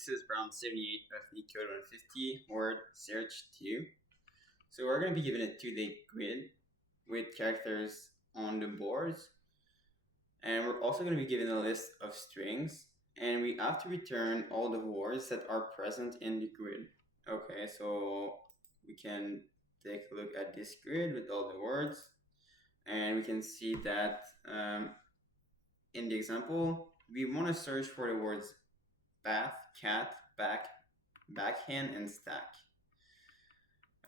This is round 78 of Neetcode 150 word search 2. So we're going to be given a 2-day grid with characters on the boards, and we're also going to be given a list of strings, and we have to return all the words that are present in the grid. Okay, so we can take a look at this grid with all the words, and we can see that in the example, we want to search for the words bath, cat, back, backhand, and stack.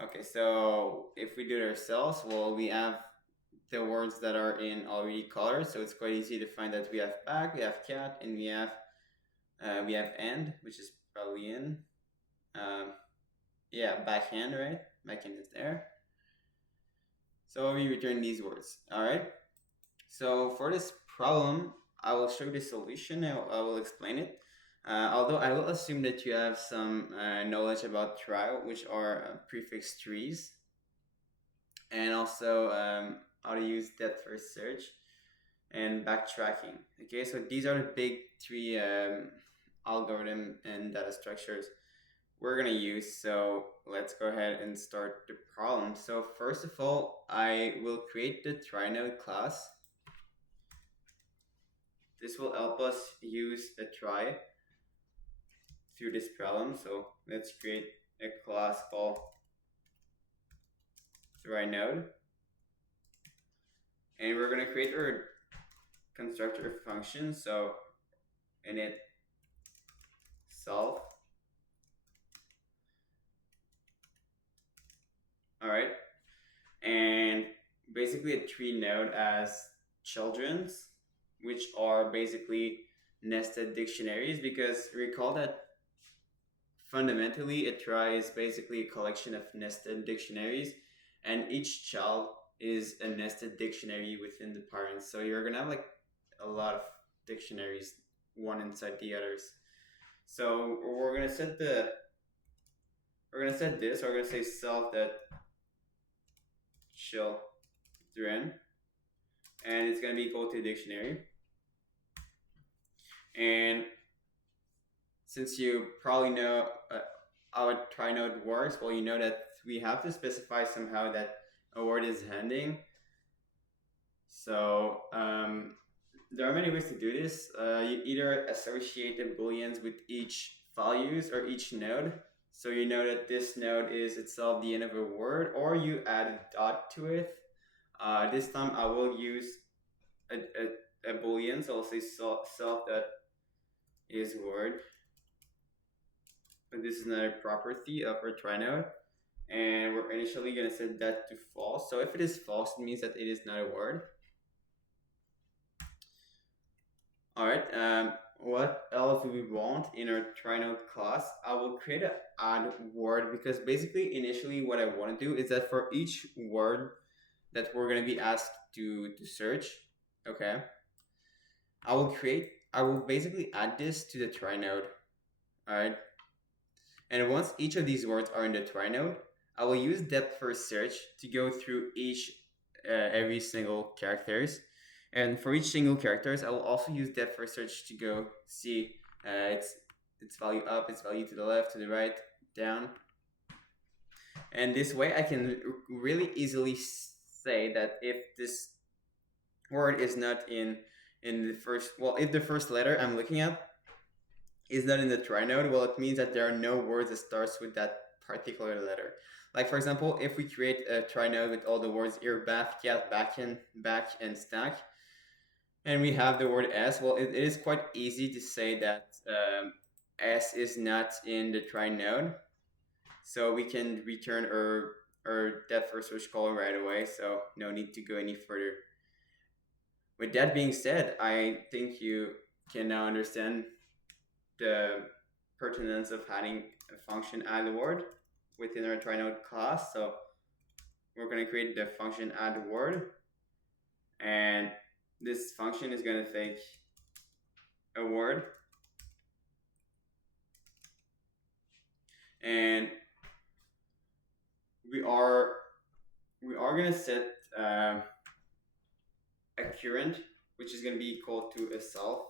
Okay, so if we do it ourselves, well, we have the words that are in already colors, so it's quite easy to find that we have back, we have cat, and we have and, which is probably in. Yeah, backhand, right? Backhand is there. So we return these words. All right. So for this problem, I will show you the solution. I will explain it. Although I will assume that you have some knowledge about trial, which are prefix trees, and also how to use depth first search and backtracking. Okay, so these are the big three algorithm and data structures we're gonna use. So let's go ahead and start the problem. So first of all, I will create the trinode class. This will help us use a try through this problem. So let's create a class called trinode, and we're going to create our constructor function. So init self. All right, and basically a tree node as children's, which are basically nested dictionaries, because recall that fundamentally a trie is basically a collection of nested dictionaries, and each child is a nested dictionary within the parents. So you're gonna have like a lot of dictionaries, one inside the others. So we're gonna set this. We're gonna say self that children, and it's gonna be equal to dictionary. And since you probably know how a trinode works, well, you know that we have to specify somehow that a word is ending. So there are many ways to do this. You either associate the booleans with each values or each node. So you know that this node is itself the end of a word, or you add a dot to it. This time I will use a boolean, so I'll say self that is word. But this is another property of our trinode, and we're initially going to set that to false. So if it is false, it means that it is not a word. All right, what else do we want in our trinode class? I will create an add word, because basically initially what I want to do is that for each word that we're going to be asked to search, okay, I will basically add this to the trinode. All right, and once each of these words are in the trinode, I will use depth first search to go through every single characters. And for each single characters, I will also use depth first search to go see its value up, its value to the left, to the right, down. And this way I can really easily say that if this word is not in the first, well, if the first letter I'm looking at is not in the trinode, well, it means that there are no words that starts with that particular letter. Like for example, if we create a trinode with all the words ear, bath, cat, back, and stack, and we have the word S, well, it is quite easy to say that S is not in the trinode. So we can return our depth first search column right away, so no need to go any further. With that being said, I think you can now understand the pertinence of adding a function add word within our trinode class. So we're going to create the function add word, and this function is going to take a word, and we are going to set a current, which is going to be equal to a self.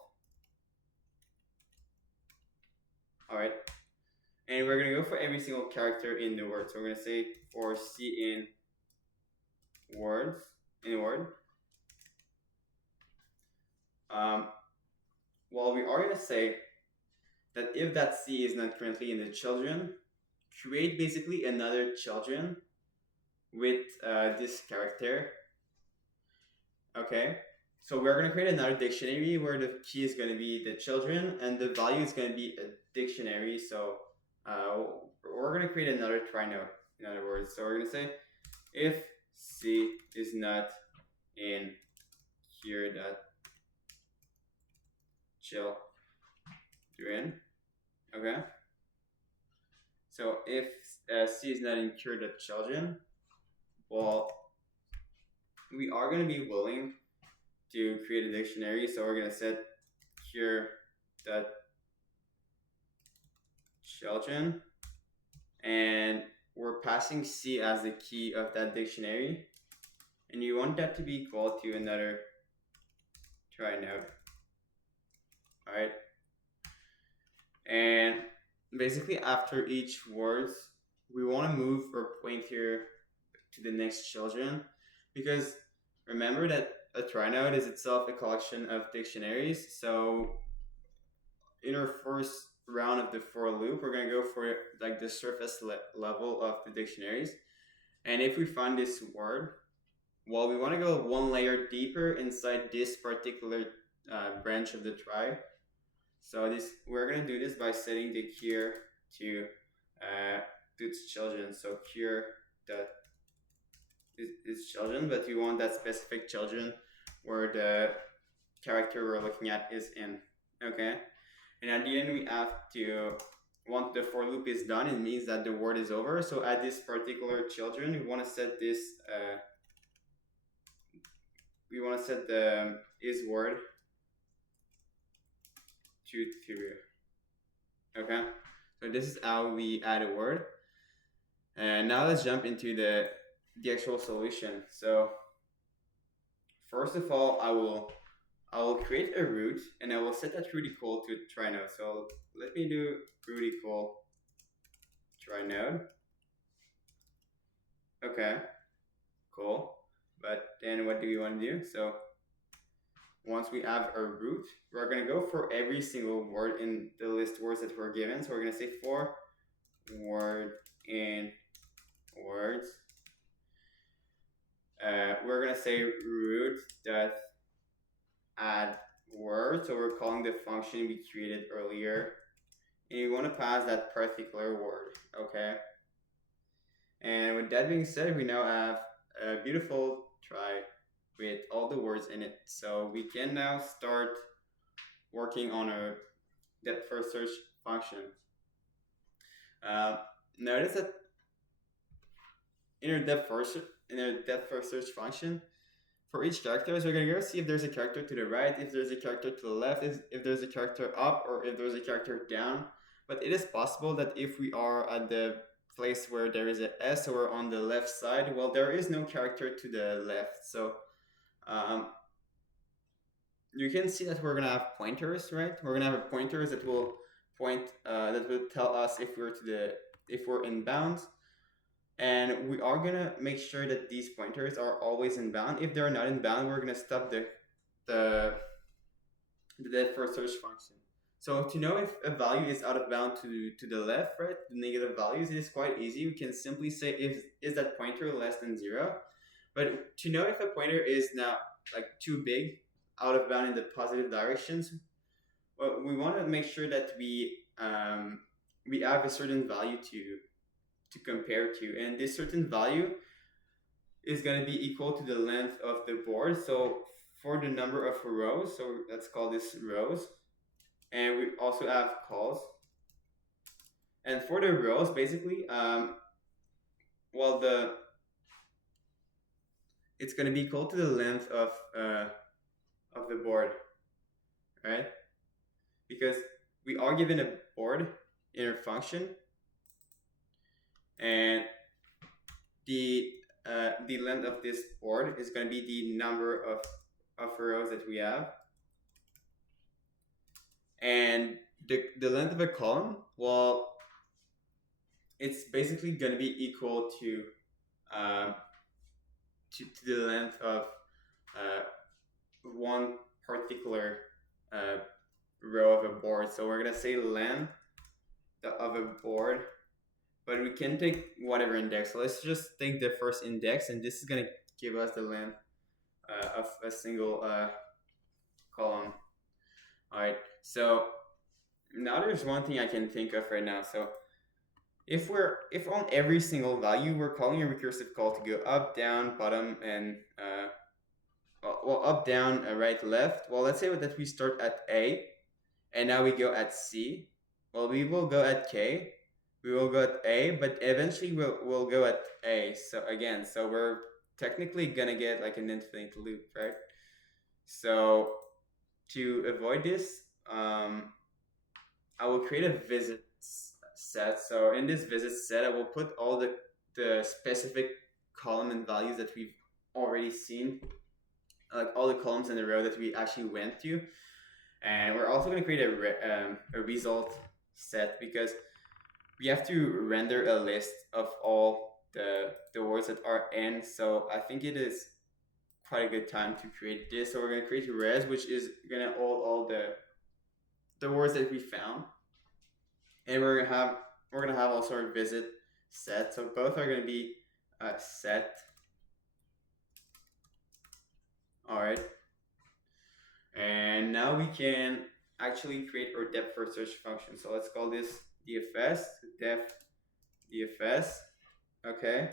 All right, and we're gonna go for every single character in the word. So we're gonna say for C in words in word. Um, well, we are gonna say that if that C is not currently in the children, create basically another children with this character. Okay, so we're going to create another dictionary where the key is going to be the children and the value is going to be a dictionary. So uh, we're going to create another try node, in other words. So we're going to say if C is not in here that children. Okay, so if C is not in here that children, well, we are going to be willing to create a dictionary. So we're going to set here that children, and we're passing C as the key of that dictionary, and you want that to be equal to another try node. All right, and basically after each words, we want to move our pointer to the next children, because remember that a try node is itself a collection of dictionaries. So in our first round of the for loop, we're going to go for like the surface level of the dictionaries. And if we find this word, well, we want to go one layer deeper inside this particular branch of the try. So we're going to do this by setting the cure to its children. So cure dot is children, but we want that specific children where the character we're looking at is in. Okay. And at the end, we have to, once the for loop is done, it means that the word is over. So at this particular children, we want to set this, we want to set the is word to true. Okay, so this is how we add a word. And now let's jump into the actual solution. So first of all, I will create a root, and I will set that root equal to try node. So let me do root equal try node. Okay, cool. But then what do we want to do? So once we have a root, we're going to go for every single word in the list words that we're given. So we're going to say for word in words. We're going to say root dot add word. So we're calling the function we created earlier. And you want to pass that particular word, okay? And with that being said, we now have a beautiful try with all the words in it. So we can now start working on our depth first search function. Notice that in our depth first search function, for each character, so we're going to go see if there's a character to the right, if there's a character to the left, if there's a character up, or if there's a character down. But it is possible that if we are at the place where there is a S or on the left side, well, there is no character to the left. So you can see that we're going to have pointers, right? We're going to have pointers that will point, that will tell us if we're in bounds. And we are going to make sure that these pointers are always in bound. If they're not in bound, we're going to stop the depth first search function. So to know if a value is out of bound to the left, right, the negative values, it is quite easy. We can simply say is that pointer less than 0. But to know if a pointer is now like too big, out of bound in the positive directions, well, we want to make sure that we have a certain value to compare to, and this certain value is going to be equal to the length of the board. So for the number of rows, so let's call this rows, and we also have calls. And for the rows, basically, it's going to be equal to the length of the board, right? Because we are given a board in our function, and the length of this board is going to be the number of rows that we have, and the length of a column, well, it's basically going to be equal um, to the length of uh, one particular uh, row of a board. So we're going to say length of a board, but we can take whatever index. So let's just take the first index, and this is going to give us the length of a single column. All right. So now there's one thing I can think of right now. So if on every single value we're calling a recursive call to go up, down, bottom, and well, up, down, right, left. Well, let's say that we start at A, and now we go at C. Well, we will go at K. We will go at A, but eventually we'll go at A. So again, so we're technically gonna get like an infinite loop, right? So to avoid this, I will create a visit set. So in this visit set, I will put all the specific column and values that we've already seen, like all the columns in the row that we actually went to. And we're also going to create a result set because we have to render a list of all the words that are in. So I think it is quite a good time to create this. So we're going to create res, which is going to hold all the words that we found. And we're gonna have also our visit set. So both are gonna be set. All right. And now we can actually create our depth first search function. So let's call this DFS, depth DFS. Okay.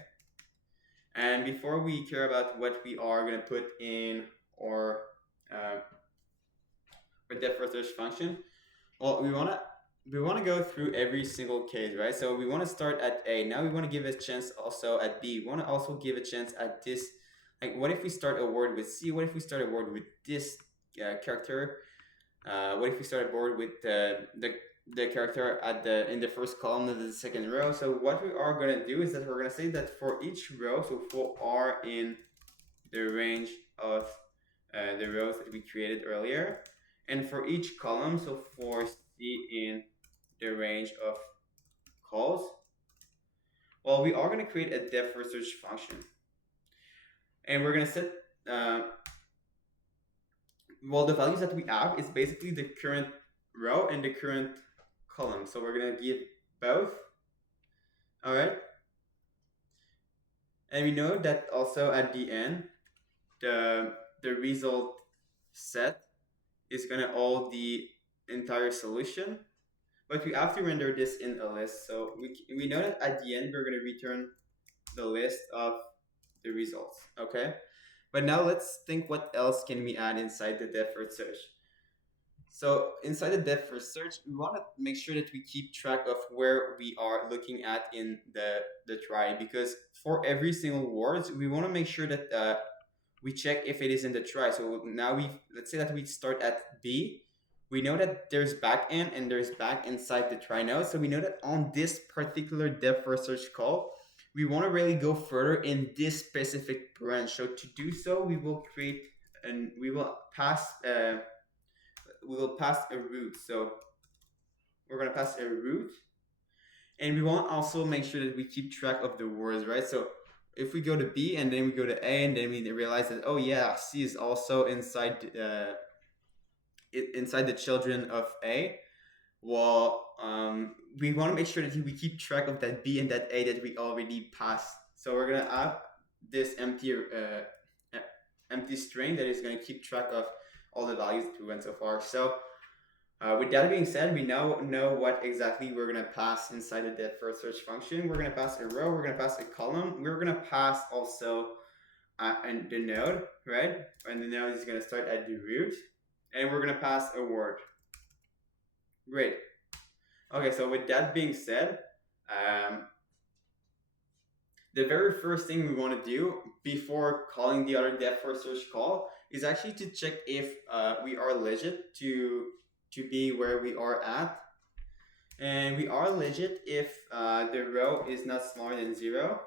And before we care about what we are gonna put in our depth first search function, well, we wanna go through every single case, right? So we want to start at A. Now we want to give a chance also at B. We want to also give a chance at this. Like, what if we start a word with C? What if we start a word with this character? What if we start a word with the character at in the first column of the second row? So what we are gonna do is that we're gonna say that for each row, so for R in the range of the rows that we created earlier, and for each column, so for C in the range of calls, well, we are going to create a depth first search function, and we're going to set well, the values that we have is basically the current row and the current column. So we're going to give both. All right, and we know that also at the end, the result set is going to hold the entire solution. But we have to render this in a list. So we know that at the end, we're going to return the list of the results, okay? But now let's think what else can we add inside the depth first search. So inside the depth first search, we want to make sure that we keep track of where we are looking at in the try, because for every single words, we want to make sure that we check if it is in the try. So now let's say that we start at B. We know that there's back end and there's back inside the try node. So we know that on this particular depth first search call, we want to really go further in this specific branch. So to do so, we will create and we will pass a route. So we're going to pass a route, and we want to also make sure that we keep track of the words, right? So if we go to B and then we go to A and then we realize that, oh yeah, C is also inside the children of A. Well, we want to make sure that we keep track of that B and that A that we already passed. So we're gonna add this empty string that is gonna keep track of all the values that we went so far. So with that being said, we now know what exactly we're gonna pass inside the depth first search function. We're gonna pass a row. We're gonna pass a column. We're gonna pass also and the node, right? And the node is gonna start at the root, and we're gonna pass a word. Great. Okay, so with that being said, the very first thing we want to do before calling the other depth first search call is actually to check if we are legit to be where we are at. And we are legit if the row is not smaller than 0.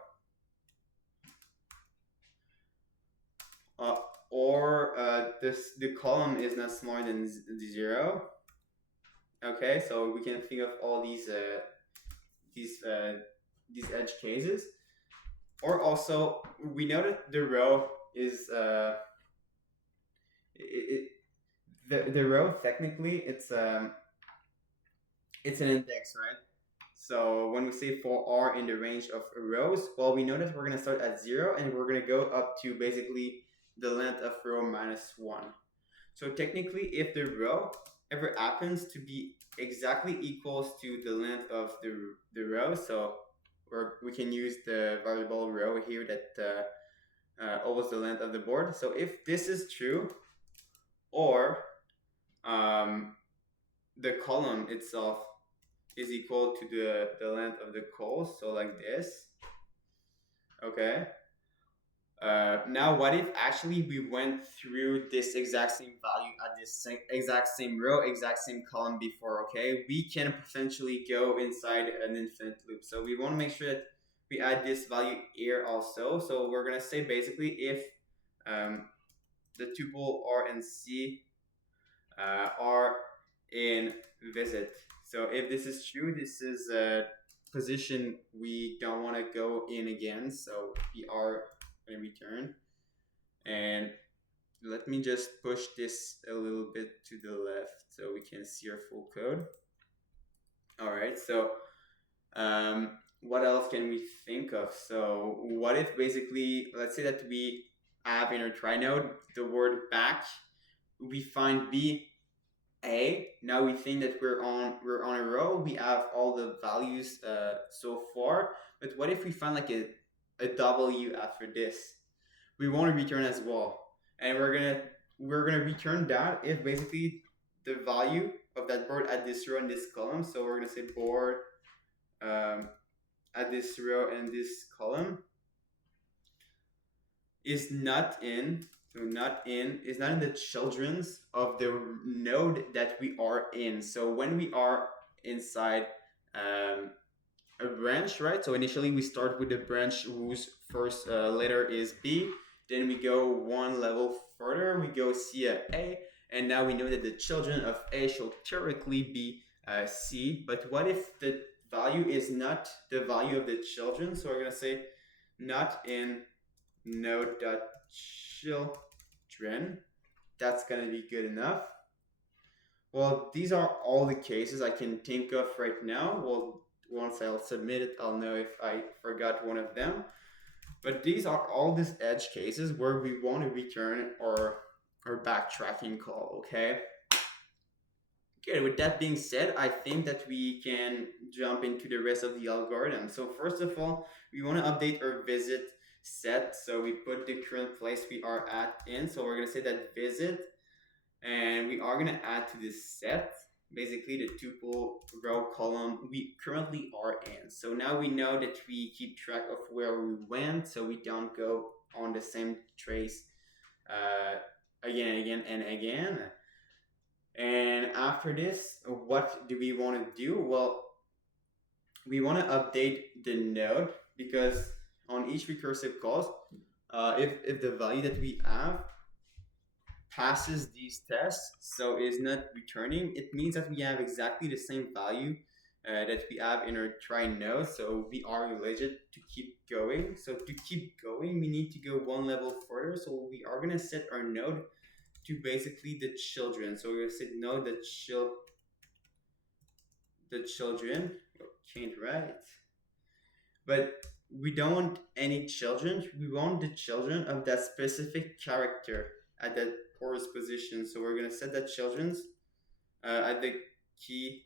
Or the column is not smaller than 0. Okay, so we can think of all these these edge cases. Or also, we know that the row is it, the row technically it's an index, right? So when we say for r in the range of rows, well, we know that we're going to start at 0 and we're going to go up to basically the length of row minus 1. So technically, if the row ever happens to be exactly equals to the length of the row, so we can use the variable row here that always the length of the board. So if this is true, or um, the column itself is equal to the length of the call, so like this, okay. Now, what if actually we went through this exact same value at this exact same row, exact same column before, okay? We can potentially go inside an infinite loop. So we want to make sure that we add this value here also. So we're going to say basically if um, the tuple R and C are in visit. So if this is true, this is a position we don't want to go in again. So we are going to return. And let me just push this a little bit to the left so we can see our full code. All right, so what else can we think of? So what if basically, let's say that we have in our try node the word back, we find B A. Now we think that we're on a row. We have all the values so far. But what if we find like a W after this? We want to return as well, and we're gonna return that if basically the value of that board at this row and this column. So we're gonna say board um, at this row and this column is not in. So not in is not in the children's of the node that we are in. So when we are inside a branch, right? So initially we start with the branch whose first letter is B. Then we go one level further. We go C at A, and now we know that the children of A shall theoretically be C. But what if the value is not the value of the children? So we're gonna say not in node.children. That's gonna be good enough. Well, these are all the cases I can think of right now. Well, once I'll submit it, I'll know if I forgot one of them. But these are all these edge cases where we want to return our backtracking call, okay? Okay, with that being said, I think that we can jump into the rest of the algorithm. So first of all, we want to update our visit set. So we put the current place we are at in. So we're going to say that visit, and we are going to add to this set basically the tuple row column we currently are in. So now we know that we keep track of where we went, so we don't go on the same trace again and again and again. And after this, what do we want to do? Well, we want to update the node because on each recursive call, if the value that we have passes these tests, so is not returning, it means that we have exactly the same value that we have in our try node. So we are legit to keep going. So to keep going, we need to go one level further. So we are going to set our node to basically the children. So we're going to say node the children. Can't write. But we don't want any children. We want the children of that specific character at that porous position. So we're going to set that children's at the key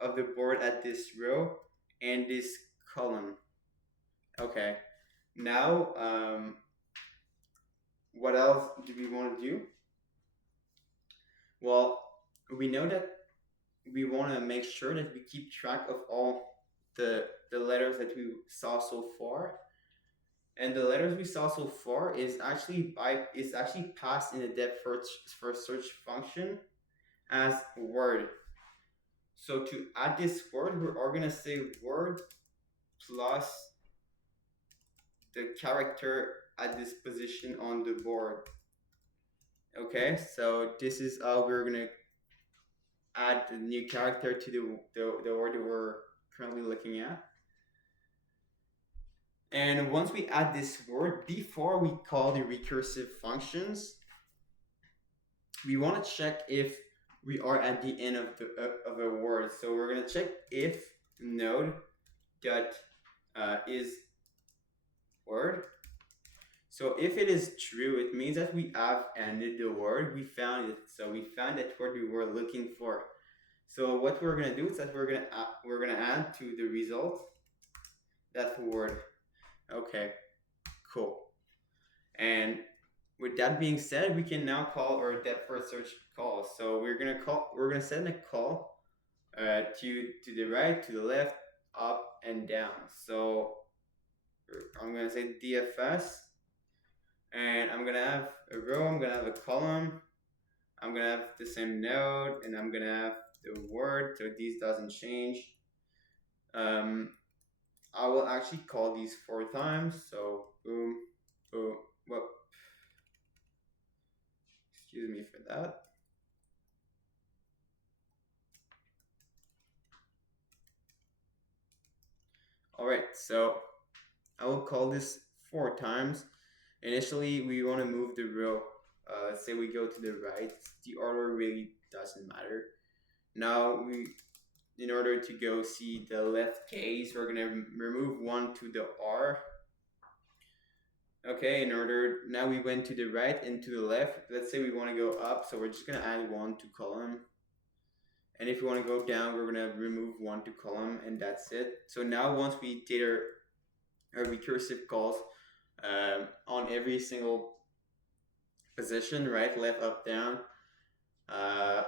of the board at this row and this column. Okay. Now, what else do we want to do? Well, we know that we want to make sure that we keep track of all the letters that we saw so far. And the letters we saw so far is actually passed in the depth first search function as word. So to add this word, we're going to say word plus the character at this position on the board. Okay, so this is how we're going to add a new character to the word that we're currently looking at. And once we add this word, before we call the recursive functions, we want to check if we are at the end of a word. So we're going to check if node dot is word. So if it is true, it means that we have ended the word. We found it. So we found that word we were looking for. So what we're gonna do is that we're gonna add to the result that word. Okay, cool. And with that being said, we can now call our depth first search call. So we're gonna send a call to the right, to the left, up and down. So I'm gonna say DFS, and I'm gonna have a row. I'm gonna have a column. I'm gonna have the same node, and I'm gonna have the word. So these doesn't change. Um, I will actually call these 4 times. So boom, boom, whoop. Excuse me for that. All right, so I will call this 4 times. Initially, we want to move the row. Let's say we go to the right. The order really doesn't matter. Now in order to go see the left case, we're gonna remove 1 to the R. Okay, now we went to the right and to the left. Let's say we want to go up, so we're just gonna add 1 to column. And if we want to go down, we're gonna remove 1 to column, and that's it. So now once we did our recursive calls on every single position, right, left, up, down, uh,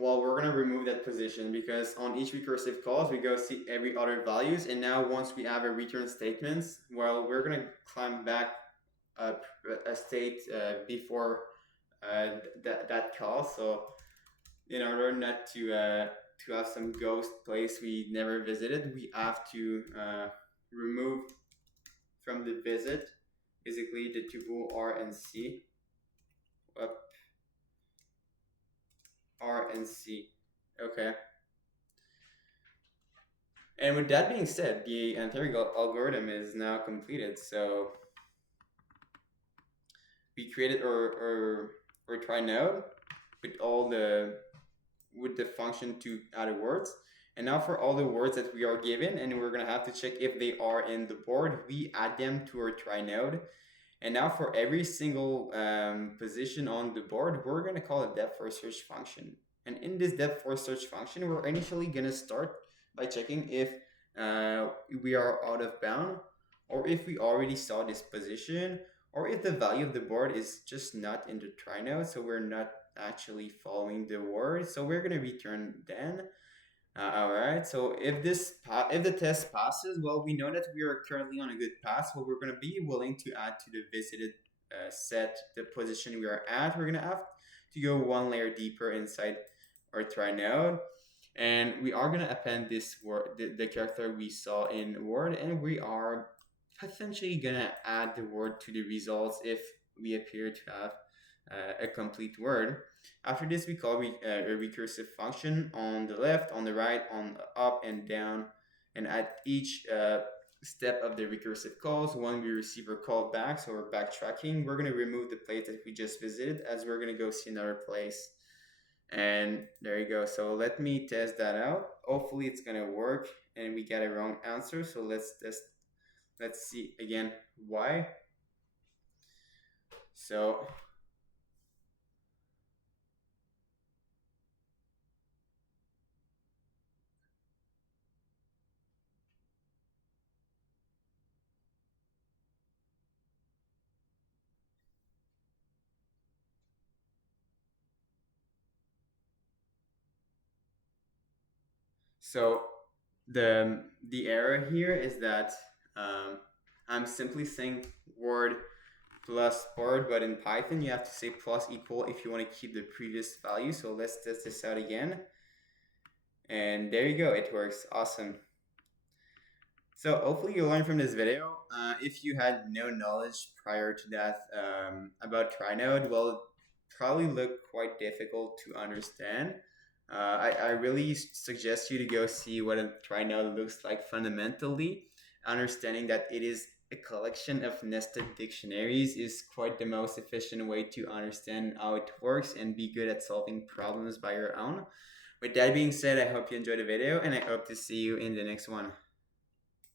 well, we're gonna remove that position because on each recursive calls, we go see every other values. And now once we have a return statements, well, we're gonna climb back a state before that call. So in order not to have some ghost place we never visited, we have to remove from the visit basically the tuple R and C. Up R and C. Okay. And with that being said, the antheric algorithm is now completed. So we created our try node with all with the function to add words. And now for all the words that we are given, and we're gonna have to check if they are in the board, we add them to our try node. And now for every single position on the board, we're gonna call a depth first search function. And in this depth first search function, we're initially gonna start by checking if we are out of bound, or if we already saw this position, or if the value of the board is just not in the try node, so we're not actually following the word. So we're gonna return then. All right. So if if the test passes, well, we know that we are currently on a good path. So we're gonna be willing to add to the visited set the position we are at. We're gonna have to go 1 layer deeper inside our try node, and we are gonna append this word, the character we saw in word, and we are potentially gonna add the word to the results if we appear to have a complete word. After this, we call a recursive function on the left, on the right, on up and down, and at each step of the recursive calls, when we receive a call back, so we're backtracking, we're going to remove the place that we just visited, as we're going to go see another place. And there you go. So let me test that out. Hopefully it's going to work and we get a wrong answer. So let's see again why. So So the error here is that I'm simply saying word plus word, but in Python you have to say plus equal if you want to keep the previous value. So let's test this out again. And there you go, it works. Awesome. So hopefully you learned from this video. If you had no knowledge prior to that about Trinode, well, probably look quite difficult to understand. I really suggest you to go see what a trinode looks like fundamentally. Understanding that it is a collection of nested dictionaries is quite the most efficient way to understand how it works and be good at solving problems by your own. With that being said, I hope you enjoyed the video and I hope to see you in the next one.